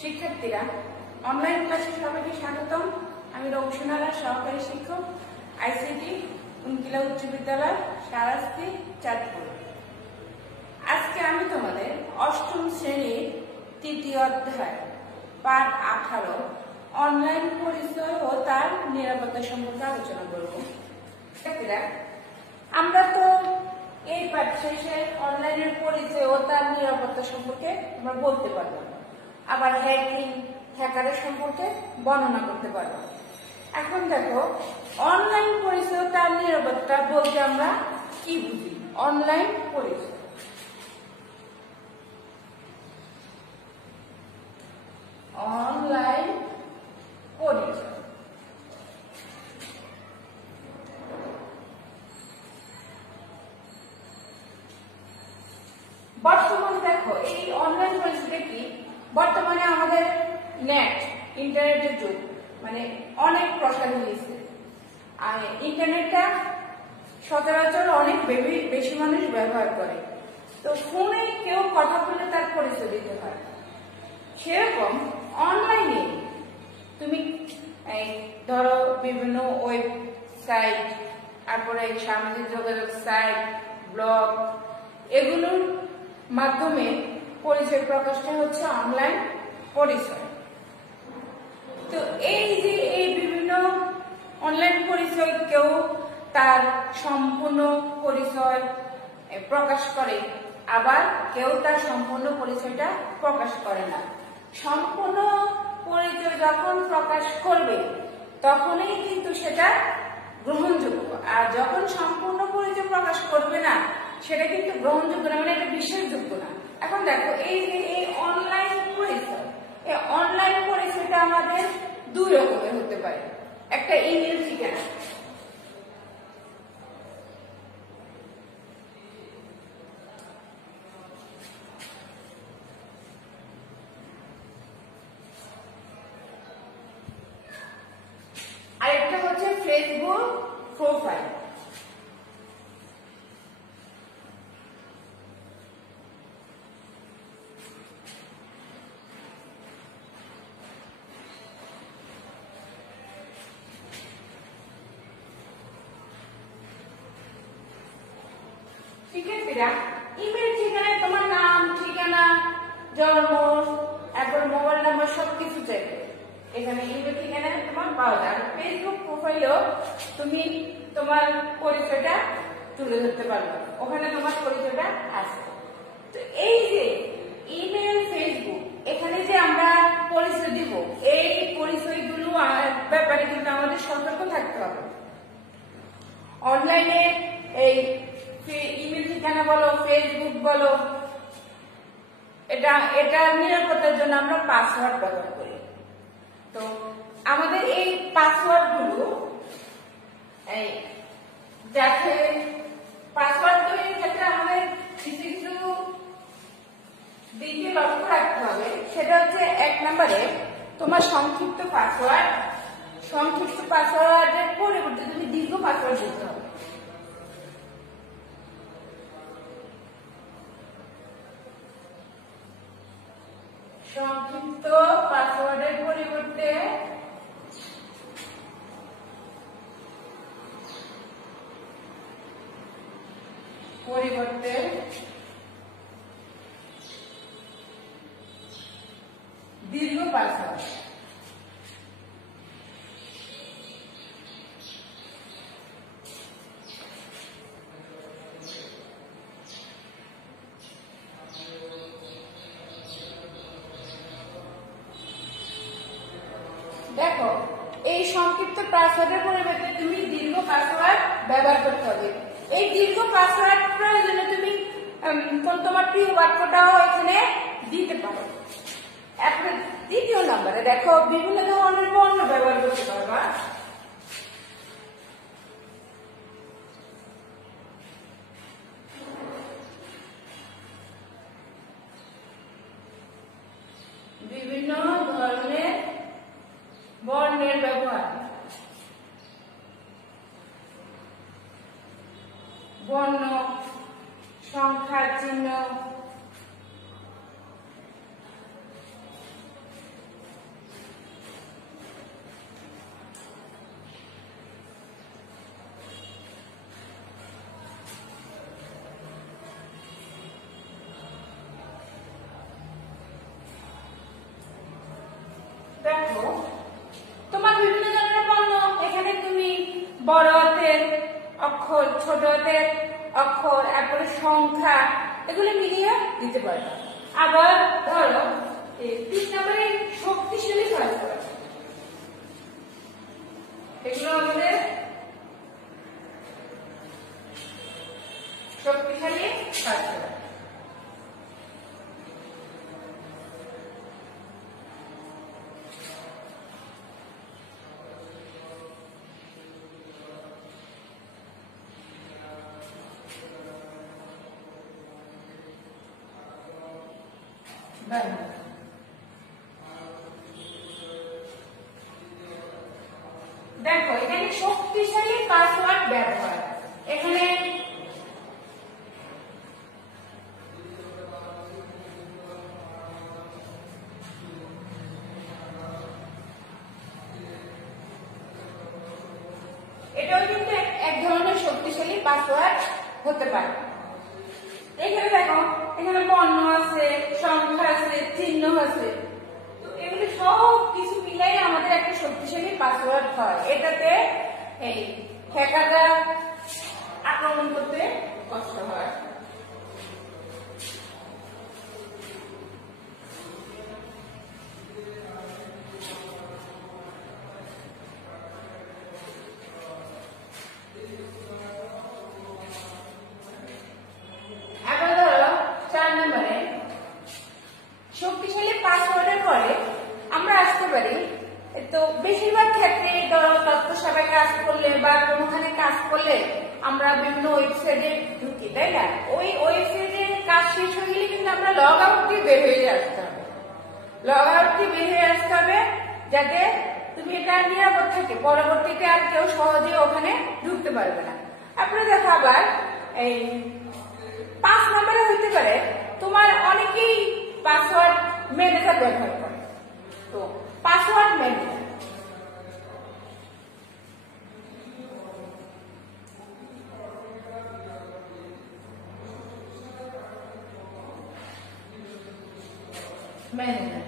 শিক্ষার্থীরা, অনলাইন ক্লাসে সবাইকে স্বাগতম। আমি রৌশনারা, সহকারী শিক্ষক, আইসিটি, উনকিলা উচ্চ বিদ্যালয়, শারাস্তি, চাঁদপুর। আজকে আমি তোমাদের অষ্টম শ্রেণীর তৃতীয় অধ্যায় পাঠ 18 অনলাইন পরিচয় ও তার নিরাপত্তা সম্পর্কে আলোচনা করব। শিক্ষার্থীরা, আমরা তো এই পাঠ শেষে অনলাইনের পরিচয় ও তার নিরাপত্তা সম্পর্কে আমরা বলতে পারলাম, আবার হ্যাকারের সম্পর্কে বর্ণনা করতে পারলাম। এখন দেখো, অনলাইন পরিচয় তার নিরাপত্তা বলতে আমরা কি বুঝি? অনলাইন পরিচয়, অনলাইন পরিচয় বর্তমানে দেখো, এই অনলাইন পরিস্থিতি কি? বর্তমানে আমাদের নেট, ইন্টারনেটের যুগ, মানে অনেক প্রসার হয়েছে। আর ইন্টারনেটটা সচরাচর অনেক বেশি মানুষ ব্যবহার করে। তো ফোনে কেউ কথা বললে তার পরিচয় দিতে হয়। সেরকম অনলাইনে তুমি ধরো বিভিন্ন ওয়েবসাইট, তারপরে সামাজিক যোগাযোগ সাইট, ব্লগ, এগুলোর মাধ্যমে পরিচয় প্রকাশটা হচ্ছে অনলাইন পরিচয়। তো এই যে এই বিভিন্ন অনলাইন পরিচয় কেউ তার সম্পূর্ণ পরিচয় প্রকাশ করে, আবার কেউ তার সম্পূর্ণ পরিচয়টা প্রকাশ করে না। সম্পূর্ণ পরিচয় যখন প্রকাশ করবে তখনই কিন্তু সেটা গ্রহণযোগ্য, আর যখন সম্পূর্ণ পরিচয় প্রকাশ করবে না সেটা কিন্তু গ্রহণযোগ্য না, মানে এটা বিশ্বাসযোগ্য না। এখন দেখো, এই যে এই অনলাইন পরিচয়, এই অনলাইন পরিচয়টা আমাদের দুই রকমের হতে পারে। একটা ইমেল ঠিকানা, আরেকটা হচ্ছে ফেসবুক প্রোফাইল। শিক্ষার্থীরা, ইমেল ঠিকানায় তোমার নাম, ঠিকানা, জন্ম, একবার মোবাইল নাম্বার সবকিছু চাইবে। এখানে ইমেল ঠিকানায় তোমার পাওয়া যায়। ফেসবুক প্রোফাইলেও তুমি তোমার পরিচয়টা তুলে ধরতে পারবে, ওখানে তোমার পরিচয়টা আছে। তো এই যে ইমেল, ফেসবুক, এখানে যে আমরা পরিচয় দিব, এই পরিচয়গুলো ব্যাপারে কিন্তু আমাদের সতর্ক থাকতে হবে। অনলাইনে এই ইমেল ঠিকানা বলো, ফেসবুক বলো, এটা নিরাপত্তার জন্য আমরা পাসওয়ার্ড ব্যবহার করি। তো আমাদের এই পাসওয়ার্ড গুলো, যাতে পাসওয়ার্ড তৈরির ক্ষেত্রে আমাদের কিছু কিছু দিকে লক্ষ্য রাখতে হবে। সেটা হচ্ছে, এক নম্বরে তোমার সংক্ষিপ্ত পাসওয়ার্ড, সংক্ষিপ্ত পাসওয়ার্ডের পরিবর্তে তুমি দীর্ঘ পাসওয়ার্ড দিতে হবে। সংক্ষিপ্ত পাসওয়ার্ডের পরিবর্তে দীর্ঘ পাসওয়ার্ড। দেখো, এই সংক্ষিপ্ত পাসওয়ার্ডের পরিবর্তে তুমি দীর্ঘ পাসওয়ার্ড ব্যবহার করতে হবে। এই দীর্ঘ পাসওয়ার্ড প্রয়োজনে তুমি তোমার প্রিয় বাক্যটাও এখানে দিতে পারো। এখন দ্বিতীয় নম্বরে দেখো, বিভিন্ন ধরনের বর্ণ ব্যবহার করতে পারবা। বিভিন্ন ধরনের বর্ণের ব্যবহার, বর্ণ, সংখ্যার চিহ্ন, অক্ষর, ছোট হাতের অক্ষর, তারপরে সংখ্যা, এগুলো মিলিয়ে দিতে পারবে। আবার ধরো 3 নম্বরে শক্তিশালী পাসওয়ার্ড, এগুলো আমাদের শক্তিশালী পাসওয়ার্ড। দেখো এখানে শক্তিশালী পাসওয়ার্ড ব্যবহার, এখানে এটাও কিন্তু এক ধরনের শক্তিশালী পাসওয়ার্ড হতে পারে। এখানে দেখো এখানে বর্ণ আছে, সংখ্যা আছে, চিহ্ন আছে, তো এগুলো সব কিছু মিলাই আমাদের একটা শক্তিশালী পাসওয়ার্ড হয়। এটাতে এই হ্যাকাররা আক্রমণ করতে কষ্ট হয়। শক্তিশালী পাসওয়ার্ডের পরে আমরা আসতে পারি, তো বেশিরভাগ ক্ষেত্রে ধরো তথ্য সেবায় কাজ করলে বা কোনোখানে কাজ করলে আমরা বিভিন্ন ওয়েবসাইটে ঢুকি, তাই না? ওই ওয়েবসাইটে কাজ শেষ হয়ে গেলে কিন্তু আমরা লগ আউট দিয়ে বের হয়ে আসতে হবে। লগ আউট দিয়ে বের হয়ে আসতে হবে যাতে তুমি এটা নিরাপদ থাকে, পরবর্তীতে আর কেউ সহজে ওখানে ঢুকতে পারবে না। আপনারা দেখো আবার এই 5 নম্বরে হইতে পারে তোমার অনেকেই পাসওয়ার্ড ম্যানেজার ব্যবহার করে, তো password manager manager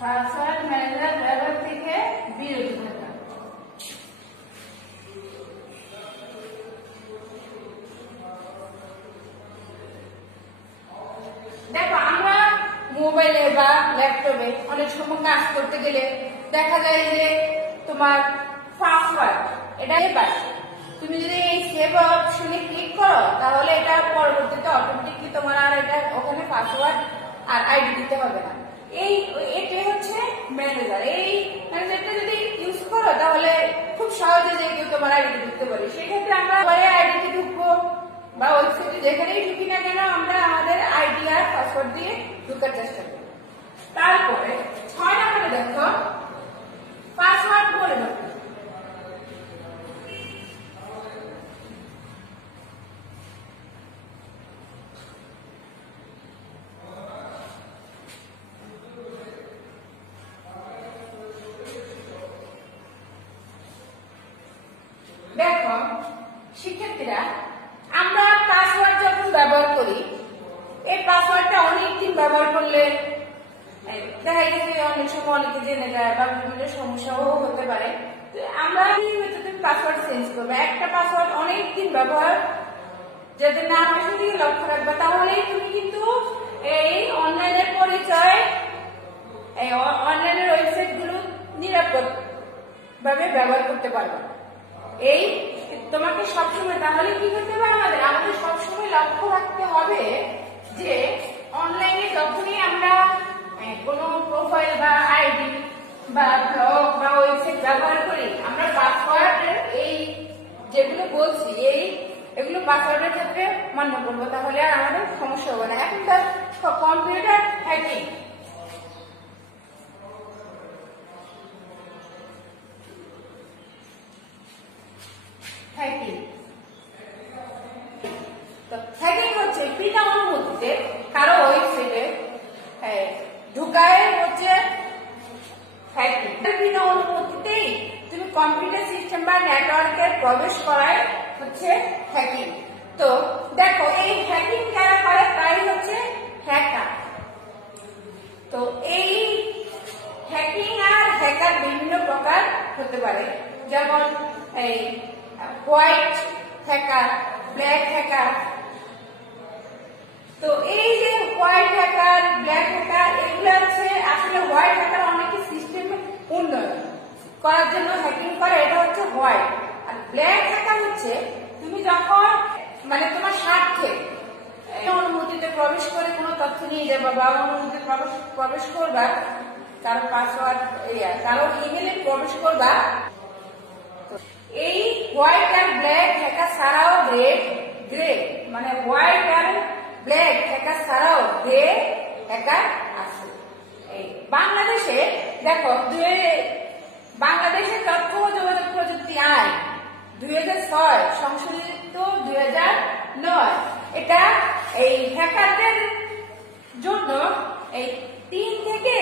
password manager ব্যবহার থেকে বিরত থাকা। দেখো আমরা মোবাইলে বা ল্যাপটপে অনেক সময় কাজ করতে গেলে দেখা যায় যে তোমার পাসওয়ার্ড এটা পাচ্ছে, তুমি যদি এই সেভ অপশনে ক্লিক করো তাহলে এটা পরবর্তীতে অটোমেটিকলি তোমার আর এটা ওখানে পাসওয়ার্ড আর আইডি দিতে হবে না। এটাই হচ্ছে ম্যানেজার। এই ম্যানেজারটা যদি ইউজ করো তাহলে খুব সহজে যে কেউ তোমার আইডি ঢুকতে পারে। সেক্ষেত্রে আমরা আইডিতে ঢুকবো বা ওয়েবসাইটে যেখানেই ঢুকি না কেন আমরা আমাদের আইডি আর পাসওয়ার্ড দিয়ে ঢুকার চেষ্টা করি। তারপরে 6 নম্বরে দেখো পাসওয়ার্ড পরিবর্তন। দেখো শিক্ষার্থীরা, আমরা পাসওয়ার্ড যখন ব্যবহার করি, এই পাসওয়ার্ডটা অনেকদিন ব্যবহার করলে দেখা গেছে অনেক সময় অনেকে জেনে যায় বা বিভিন্ন সমস্যাও হতে পারে। আমরা পাসওয়ার্ড চেঞ্জ করবো, একটা পাসওয়ার্ড অনেকদিন ব্যবহার যাতে না হয় সেদিকে লক্ষ্য রাখবে, তাহলেই তুমি কিন্তু এই অনলাইনের পরিচয়, এই অনলাইনের ওয়েবসাইট গুলো নিরাপদ ভাবে ব্যবহার করতে পারবে। এই তোমাকে সবসময় তাহলে কি করতে হবে, আমাদের সবসময় লক্ষ্য রাখতে হবে যে অনলাইনে যখনই আমরা কোনো প্রোফাইল বা আইডি বা ব্লগ বা ওয়েবসাইট ব্যবহার করি, আমরা পাসওয়ার্ডের এই যেগুলো বলছি এগুলো পাসওয়ার্ডের ক্ষেত্রে মান্য করবো, তাহলে আর আমাদের সমস্যা হবে না। এখন তার কম্পিউটার হ্যাকিং, হ্যাকিং হচ্ছে বিনা অনুমতিতে কারো ওয়েবসাইটে ঢুকায় হচ্ছে হ্যাকিং। বিনা অনুমতিতেই তুমি কম্পিউটার সিস্টেম বা নেটওয়ার্কে প্রবেশ করায় হচ্ছে হ্যাকিং। তো দেখো এই হ্যাকিং কারা করে, তাই হচ্ছে হ্যাকার। তো এই হ্যাকিং আর হ্যাকার বিভিন্ন প্রকার হতে পারে, যেমন এই হোয়াইট হ্যাকার, ব্ল্যাক হ্যাকার। তো এই যে হোয়াইট হ্যাকার, ব্ল্যাক হ্যাকার, এগুলো হচ্ছে আসলে হোয়াইট হ্যাকার অনেকে সিস্টেম উন্নয়ন করার জন্য হ্যাকিং করে, এটা হচ্ছে হোয়াইট। আর ব্ল্যাক হ্যাকার হচ্ছে তুমি যখন মানে তোমার স্বার্থে অনুমতিতে প্রবেশ করে কোনো তথ্য নিয়ে যাবা বা অনুমতিতে প্রবেশ করবা, কারো পাসওয়ার্ড কারো ইমেলে প্রবেশ করবা। এই হোয়াইট আর ব্ল্যাক হ্যাকার ছাড়াও গ্রে মানে হোয়াইট আর ব্ল্যাক হ্যাকার ছাড়াও গ্রে হ্যাকার আছে। এই বাংলাদেশে দেখো বাংলাদেশের তথ্য ও যোগাযোগ প্রযুক্তি আইন 2006 সংশোধিত 2009, এটা এই হ্যাকারদের জন্য এই 3 থেকে